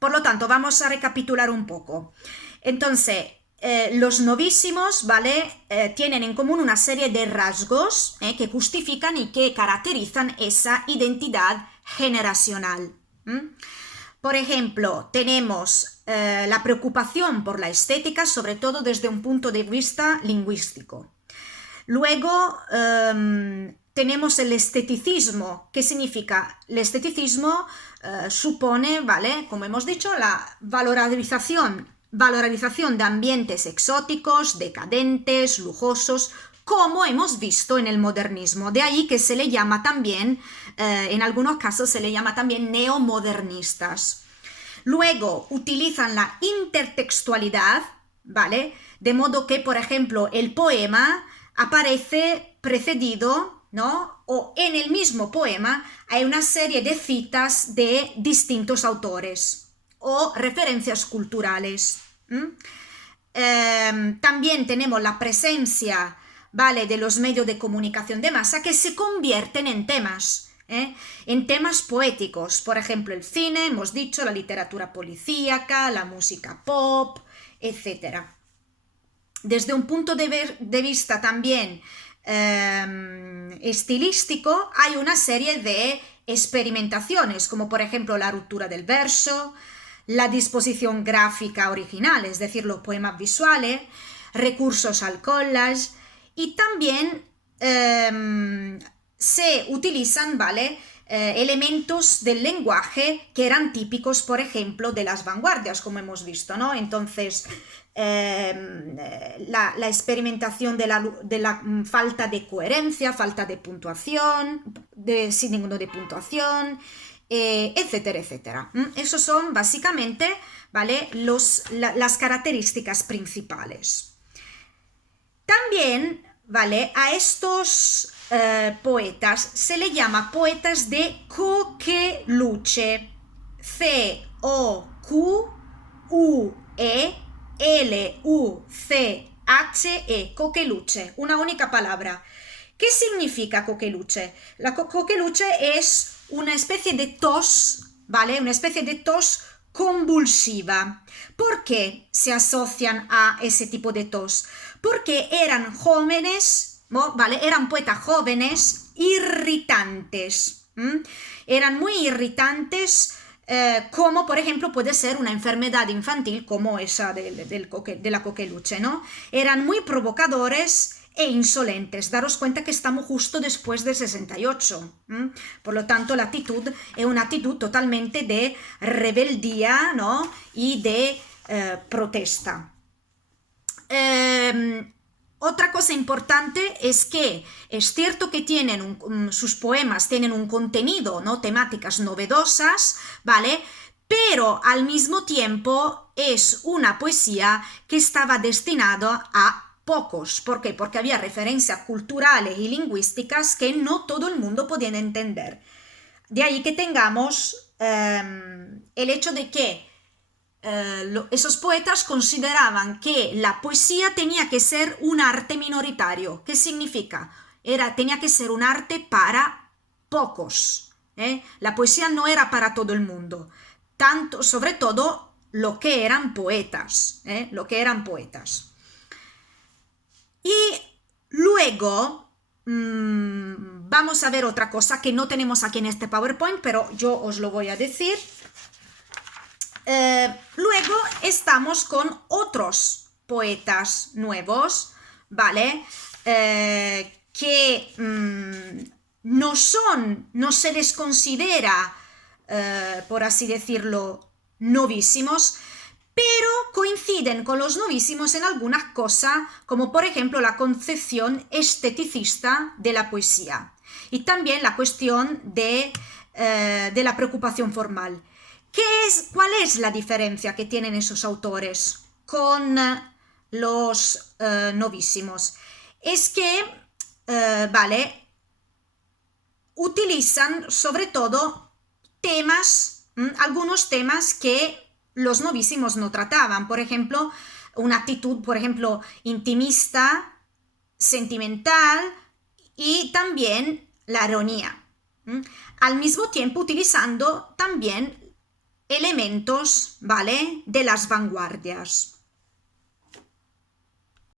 Por lo tanto, vamos a recapitular un poco. Entonces, los novísimos, ¿vale? Tienen en común una serie de rasgos que justifican y que caracterizan esa identidad generacional. Por ejemplo, tenemos la preocupación por la estética, sobre todo desde un punto de vista lingüístico. Luego tenemos el esteticismo. ¿Qué significa? El esteticismo supone, ¿vale? Como hemos dicho, la valorización de ambientes exóticos, decadentes, lujosos, como hemos visto en el modernismo. De ahí que se le llama también, en algunos casos se le llama también neomodernistas. Luego utilizan la intertextualidad, ¿vale? De modo que, por ejemplo, el poema aparece precedido, ¿no? O en el mismo poema hay una serie de citas de distintos autores o referencias culturales. También tenemos la presencia, ¿vale?, de los medios de comunicación de masa que se convierten en temas poéticos. Por ejemplo, el cine, hemos dicho, la literatura policíaca, la música pop, etc. Desde un punto de vista también estilístico, hay una serie de experimentaciones, como por ejemplo la ruptura del verso, la disposición gráfica original, es decir, los poemas visuales, recursos al collage, y también se utilizan, ¿vale?, elementos del lenguaje que eran típicos, por ejemplo, de las vanguardias, como hemos visto, ¿no? Entonces, la experimentación de la falta de coherencia, falta de puntuación, sin ninguno de puntuación, etcétera, etcétera. Esos son básicamente, ¿vale?, las características principales. También, ¿vale?, a estos poetas se le llama poetas de coqueluche. C-O-Q-U-E-L-U-C-H-E, coqueluche, una única palabra. ¿Qué significa coqueluche? La coqueluche es una especie de tos, ¿vale? Una especie de tos convulsiva. ¿Por qué se asocian a ese tipo de tos? Porque eran jóvenes, ¿vale? Eran poetas jóvenes, irritantes. Eran muy irritantes, como por ejemplo puede ser una enfermedad infantil como esa de la coqueluche, ¿no? Eran muy provocadores e insolentes. Daros cuenta que estamos justo después del 68. Por lo tanto, la actitud es una actitud totalmente de rebeldía, ¿no?, y de protesta. Otra cosa importante es que es cierto que sus poemas tienen un contenido, ¿no?, temáticas novedosas, ¿vale?, pero al mismo tiempo es una poesía que estaba destinada a pocos. ¿Por qué? Porque había referencias culturales y lingüísticas que no todo el mundo podía entender. De ahí que tengamos el hecho de que esos poetas consideraban que la poesía tenía que ser un arte minoritario. ¿Qué significa? Tenía que ser un arte para pocos. La poesía no era para todo el mundo. Tanto, sobre todo, lo que eran poetas. Y luego vamos a ver otra cosa que no tenemos aquí en este PowerPoint, pero yo os lo voy a decir. Luego estamos con otros poetas nuevos, ¿vale? Que no se les considera, por así decirlo, novísimos, pero coinciden con los novísimos en algunas cosas, como por ejemplo la concepción esteticista de la poesía y también la cuestión de la preocupación formal. ¿Cuál es la diferencia que tienen esos autores con los novísimos? Es que, ¿vale?, utilizan sobre todo algunos temas que los novísimos no trataban. Por ejemplo, una actitud, por ejemplo, intimista, sentimental y también la ironía. Al mismo tiempo utilizando también elementos, ¿vale? De las vanguardias.